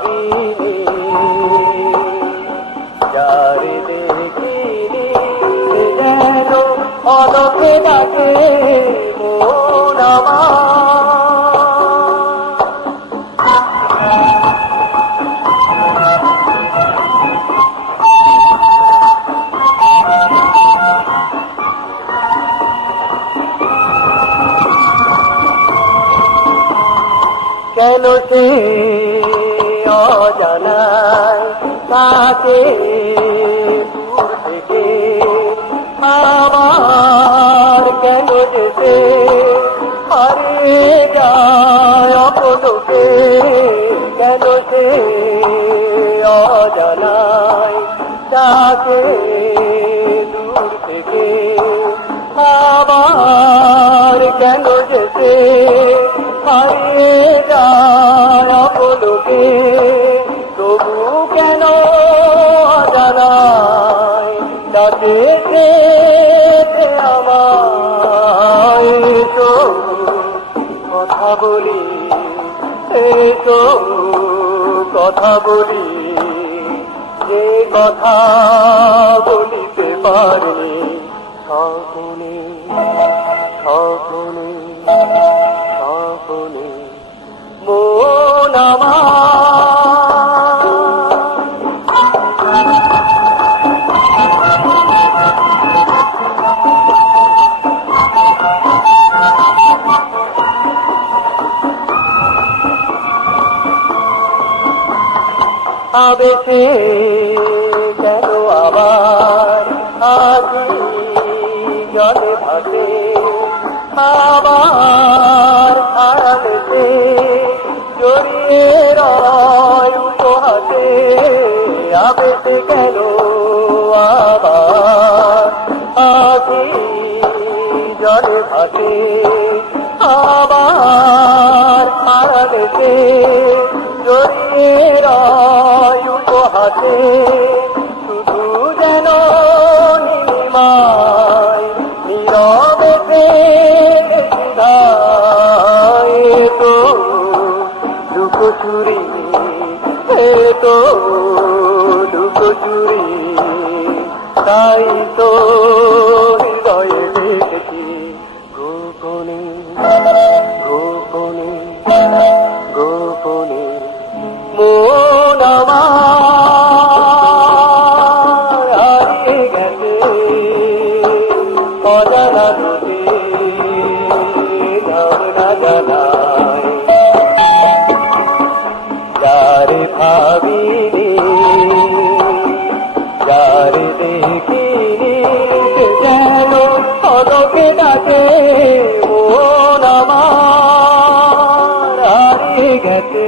ভাবিনি যারে দেখিনি যেন অলোকে ডাকে মন আমার। কেন সে অজানায় তাকে দূর থেকে আমার কেন যেতে হারিয়ে যায় অপলোকে। কেন সে অজানায় তাকে দূর থেকে আমার কেন যেতে হারিয়ে যায় অপলোকে। তবু কেন জানায় ডাকে আমায়। তো কথা বলি তো কথা বলি যে কথা বলিতে পারি স্বপ্নে স্বপ্নে স্বপ্নে মন আবেশে যেন আবার আজি জলে ভাসে আবার আড়ালেতে জড়িয়ে রয় উপহাসে। আবেশে কেন আবার আজি জলে ভাসে আবার আড়ালেতে জড়িয়ে রয় উপহাসে। শুধু যেন নীলিমায় নীরবে তো লুকোচুরি তো লুকোচুরি তাই তো হৃদয়ে দেখেছি গোপনে গোপনে গোপনে মন আমার হারিয়ে গেছে অজানা লোকে জানা জানায়। যারে ভাবিনি যারে দেখিনি যেন অলোকে ডাকে মন আমার হারিয়ে গেছে।